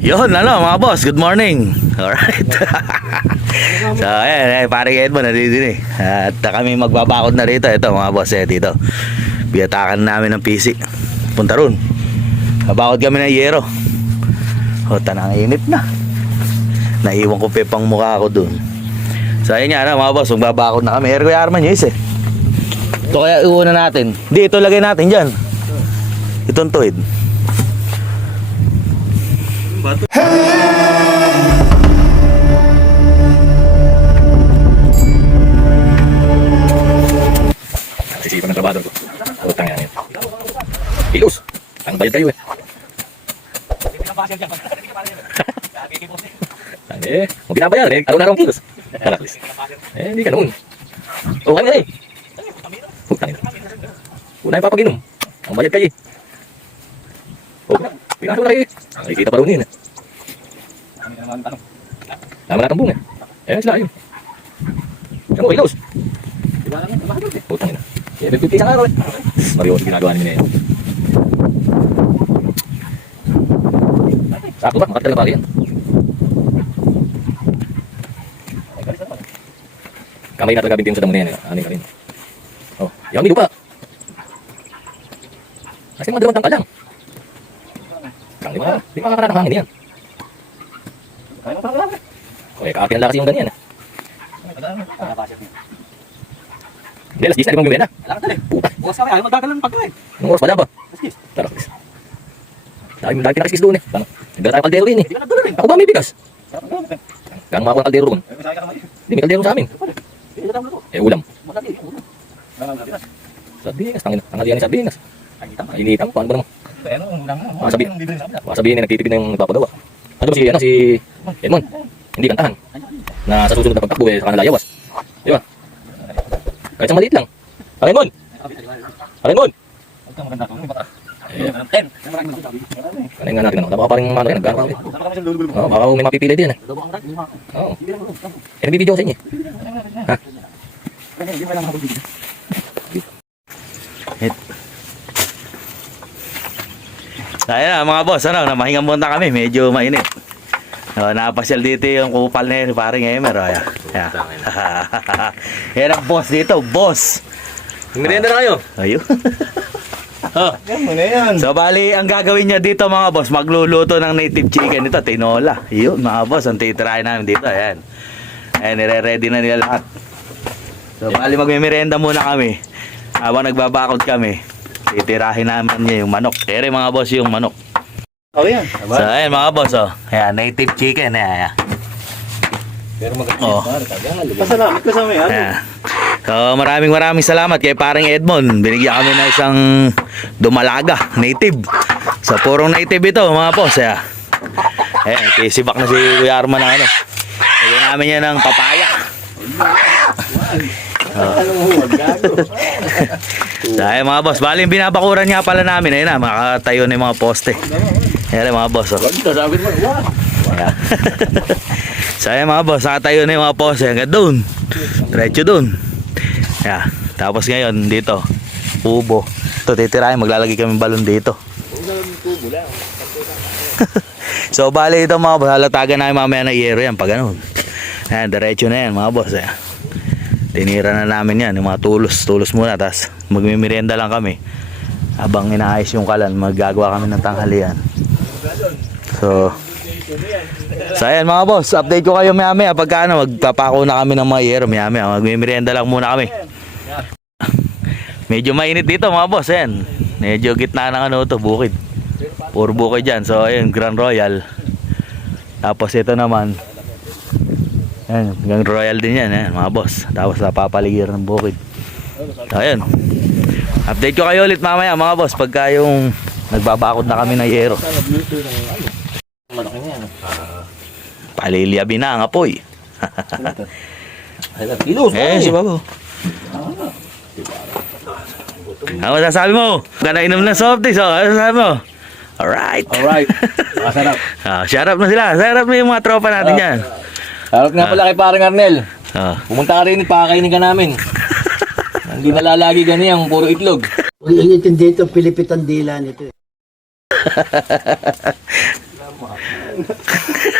Yun, ano mga boss, good morning. Alright. so, ayan, eh, pare Edmond, nandito eh. At kami magbabakod na rito. Ito mga boss, eh, dito. Biyatakan namin ng PC. Punta ron. Babakod kami ng yero. O, tanang init na. Naiwan ko pa pang mukha ko dun. So, ayun nga, ano, mga boss, magbabakod na kami. Air Kuya Arman, yes eh. Ito kaya iuna natin. Di, ito lagay natin dyan. Itong tuwid. Ng trabaho ko. Utang yan. Ilos. Ang bayad kayo eh. Ang eh, kung binabayar eh, araw-araw kilos. Anak, Eh, hindi ka noon. Oo, ano eh. Utang ina. Una yung papaginom. Ang bayad kayo eh. Oo, pinasok na kayo eh. Nakikita pa rin yun eh. Tama na tambong eh. Eh, sila yun. Saan mo, ilos? Utang ina. Eh, nagpipili sa araw eh. Seryoso ginagawa niya eh. Sakto ba? Makatagal na pare yan. Kamay na talaga bintin sa damo na yan. Ano ka rin. Oh, yung may lupa. Kasi mga dalawang tangka lang. Kang di ba? Di ba makakarat ng hangin yan? O eh, kaapi ng lakas yung ganyan. Hindi, alas 10 na di mo bibenta. Puta. Bukas ka kaya, magdadala ng pagkain. Anong oras pa lang ba? Tara, please. Dahil dahil pinakis doon eh. Paano? Nagdala tayo kaldero rin eh. Hindi ka nagdala rin. Ako ba may bigas? Gano'n ako ng kaldero ron? Hindi, may kaldero sa amin. Eh, ulam. Sardinas, tangin. Tangal yan yung sardinas. Initan, paano ba naman? Baka sabihin, baka sabihin na nagtitipid na yung nagpapagawa. Ano ba si, ano, si Edmond? Hindi kantahan. Na sa susunod na pagtakbo eh, saka nalayawas. Di ba? Kahit sa maliit lang. Akin Mon! Kanayin nga natin ano. Baka parang ano yan, nagkano ka ulit. Oo, baka may mapipili din eh. Oo. Eh, nagbibideo sa inyo. Ha? Ayan na mga boss, ano, namahinga muna kami, medyo mainit. No, napasyal dito yung kupal na yun, paring Emer. Oh, ayan. Ayan. Yan ang boss dito, boss. Merienda na kayo. Ayun. Oh. so bali, ang gagawin niya dito mga boss, magluluto ng native chicken ito, tinola. Yun mga boss, ang titirahin namin dito. Ayan. Ayan, nire-ready na nila lahat. So bali, magme-merienda muna kami. Habang nagbabakod kami, titirahin namin niya yung manok. Ere mga boss yung manok. Oh, yan. So ayan mga boss, oh. Ayan, native chicken. Ayan, ayan. Pero magkakita. Oh. Pasalamat ka sa may ano. So maraming maraming salamat kay paring Edmond. Binigyan kami ng isang dumalaga, native. So purong native ito mga boss. Ayan. Ayan, kisibak na si Kuya Arman ng ano. Lagyan namin yan ng papaya. Ayan mga boss, bali yung binabakuran nga pala namin. Ayun na, makatayo na yung mga poste. Ayan mga boss. Oh. Ayan. so ayan mga boss, nakatayo na yung mga pose hanggang doon. Diretso doon. Ayan. Tapos ngayon, dito, ubo. Ito, titirahin, maglalagay kami balon dito. so, bali ito mga boss, halatagan namin mamaya na yero yan, pag ano. Ayan, diretso na yan mga boss. Ayan. Tinira na namin yan, yung mga tulos, tulos muna, tapos magmimerienda lang kami. Habang inaayos yung kalan, maggagawa kami ng tanghalian. So, So ayan mga boss, update ko kayo maya maya pagka ano, magpapako na kami ng mga yero maya maya, magmimerienda lang muna kami. Medyo mainit dito mga boss, ayan. Medyo gitna ng ano to, bukid. Puro bukid dyan, so ayun, Grand Royal. Tapos ito naman, ayan, Grand Royal din yan, ayan, mga boss. Tapos napapaligiran ng bukid. So ayun, update ko kayo ulit mamaya mga boss, pagka yung nagbabakod na kami ng yero. Malaki na yan. Paliliabi na ang apoy. Kilos. Eh, si Babo. Ano masasabi mo? Ganda inom ng soft drinks, oh. Ano masasabi mo? Alright. Alright. Masarap. Ah, shout out na sila. Shout out mo yung mga tropa natin dyan. Sarap nga pala kay parang Arnel. Ah. Pumunta ka rin, pakainin ka namin. Hindi nalalagi ganyan, puro itlog. Kung initin dito, Pilipitan dila nito.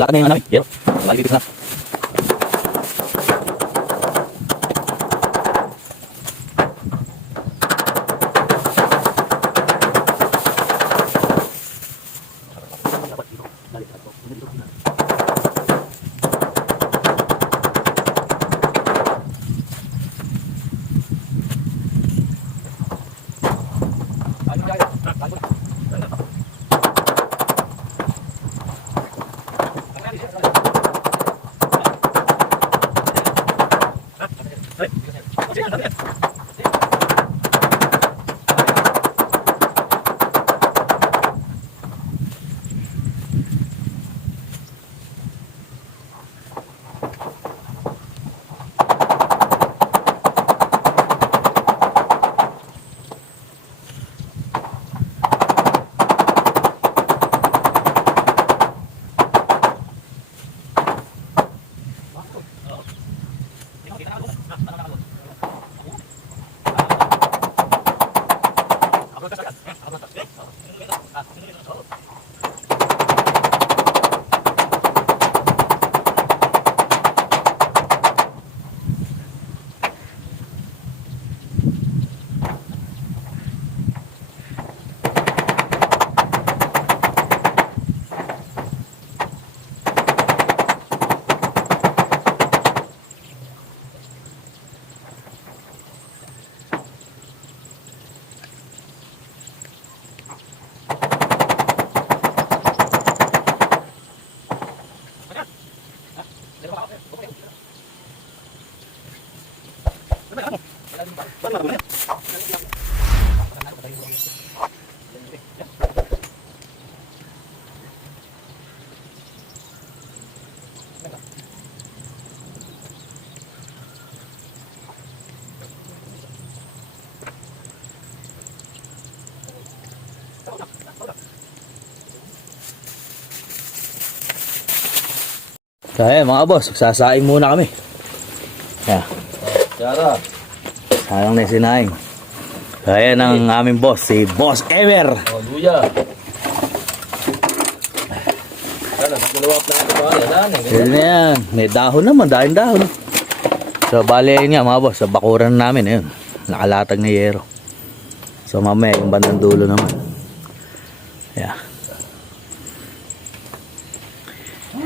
eh. Kaya na yung ano namin. Yero, Kaya mga boss, sasaing muna kami. Yeah. Yara. Sayang na sinaing. Kaya ng aming boss, si Boss Ever. Oh, ito ba? Yan. Pwede na yan. May dahon naman, dahon dahon. So, bali yun nga mga boss, sa bakuran namin, yun. Nakalatag na yero. So, mamaya, yung bandang dulo naman.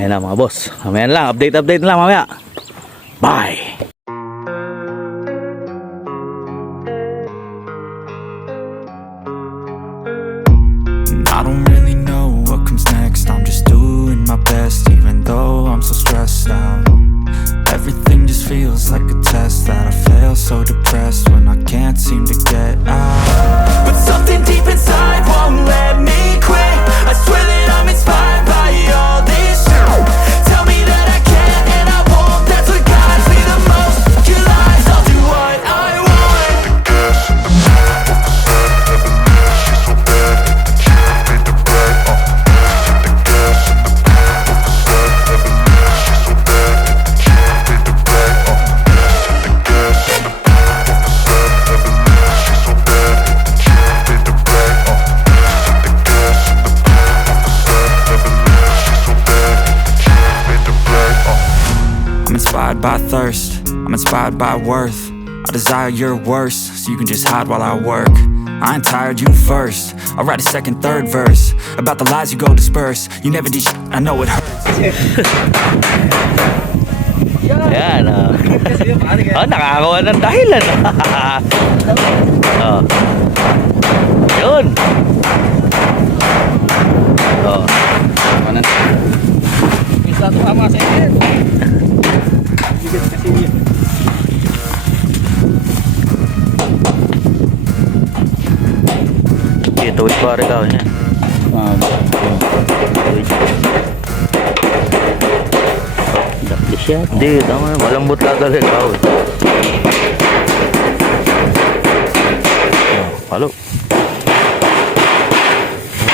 Yan na mga boss. Mamaya lang, update update lang mamaya. Bye! I don't really know what comes next. I'm just doing my best, even though I'm so stressed out. Everything just feels like a test that I fail. So depressed when I can't seem to inspired by worth. I desire your worst, so you can just hide while I work. I ain't tired, you first. I'll write a second, third verse about the lies you go disperse. You never did sh- I know it hurts. Yan, oh. oh, nakakawa ng dahilan. oh. Yun. Ito, wait pare ka. Yan. Dakli siya. Hindi, tama. Malambot lang talaga. Oh, Halo.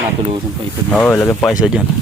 Matulusan pa ito. Oo, oh, lagyan pa isa dyan.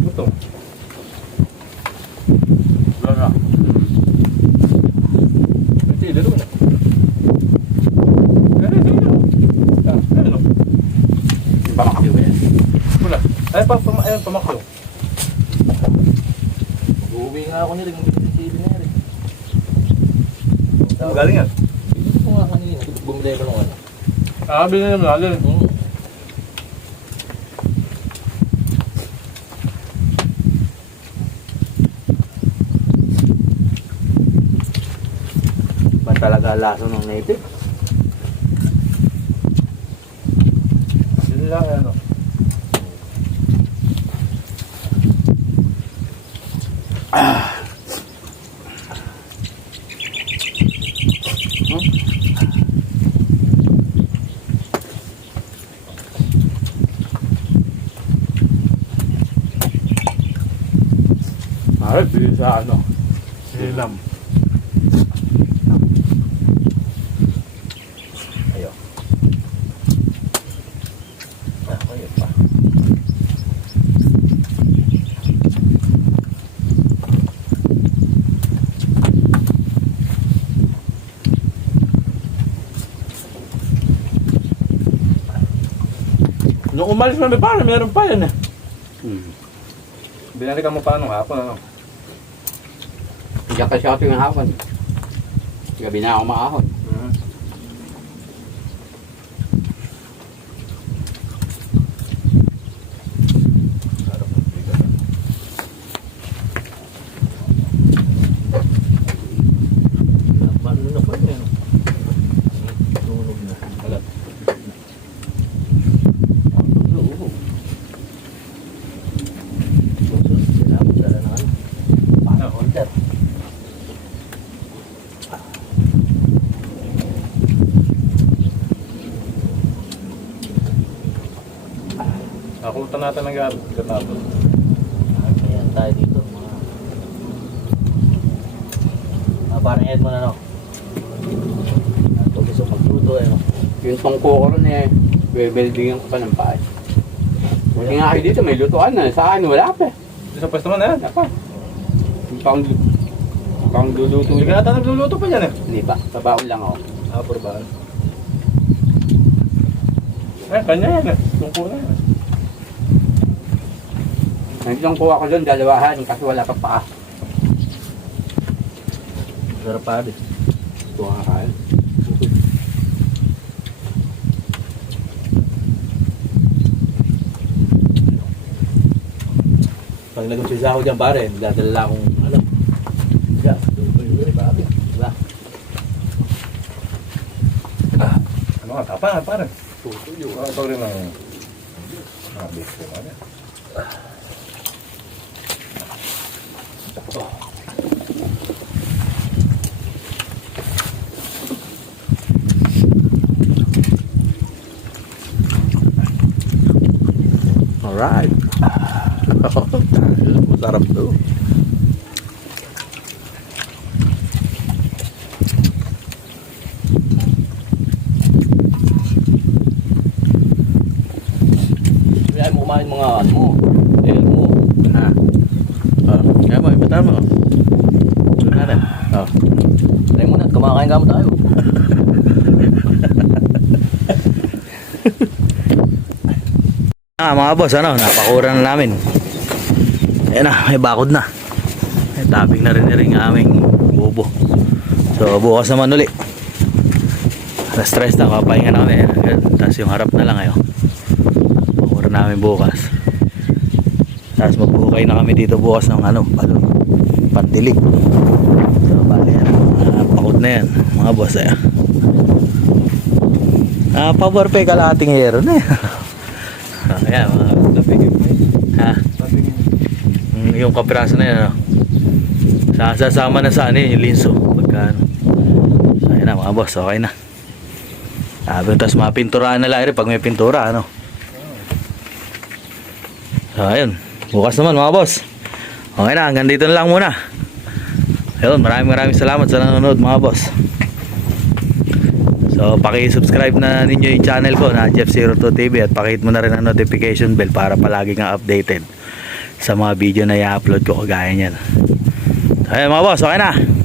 Mo to. Wala na. Ito, ilo na. Pamakyo ba yan? Wala. Ay, pa, pam, ayun, pamakyo. Uuwi nga ako niya, nagmimili na yan. Saan mo galing yan? Bumili ko ng ano. Ah, bilhin naman natin. Hmm. Ba talaga laso ng native? Bilhin lang, ano. Ay, bilhin sa ano. Silam. Ayaw. Ah, ayaw pa. Nung umalis kami pa, meron pa yan eh. Hmm. Binalikan mo pa nung hapon, ano? Diyan kasi ako tuwing hapon. Gabi na ako makahon. Hmm. Paano na pa yun? Tunog na. Wala. Oo. Sinabot sana na ano. Paano order? Nakutan natin ng gabi, katapos. Ayan tayo dito. Mga... Ah, parang Edmond ano? Ito gusto magluto eh. no? Yung tungko ko ron eh, weldingan ko pa ng paay. Hindi nga kayo dito, may lutuan na. Saan? Wala pa eh. Sa pwesto mo na yan. Wala pa. Yung pang, pang luluto. Hindi ka nata nagluluto pa yan eh. Hindi pa. Babaon lang ako. Ah, purbahan. Eh, kanya yan eh. Tungko na yan. Nandito kuha ko doon, dalawahan, kasi wala pa paa. Sarap pa rin. Ito nga kain. Pag nag-umpisa ako dyan pare, dadala akong ano. Rin pare. Diba? Ano nga, tapa pare. Tutuyo. Ah, ito rin ang... Ah, beef ko nga yan. Masarap to. Kaya mo kumain mga ano mo. Eh mo. Ha. Oh, kaya mo, imbitahan mo. Ito natin. Oh. Try mo na, kumakain ka mo tayo. Ah, mga boss, ano, napakura na namin. Ayan na, may bakod na. May topping na rin na rin aming bubo. So, bukas naman uli. Alas stress na, kapahinga na kami. Tapos yung harap na lang ngayon. Pakura namin bukas. Tapos magbuhukay na kami dito bukas ng ano, balon. Pandilig. So, bali yan. Ah, pakod na yan, mga boss. Ayan. Ah, power pay kalahating yero na yan. Ayan, mga Ha? Mm, yung kapiraso na yan, ano? Sa- Sasama na sa ano yun, yung linso. Pagka, ano. So, ayan na, mga boss, okay na. Sabi, tapos mga pinturahan na lang pag may pintura, ano. So, ayun. Bukas naman, mga boss. Okay na, hanggang dito na lang muna. Ayun, maraming maraming salamat sa nanonood, mga boss. So, paki-subscribe na ninyo yung channel ko na Jeff02 TV at pakihit mo na rin ang notification bell para palagi kang updated sa mga video na i-upload ko kagaya niyan. So, ayun mga boss, okay na.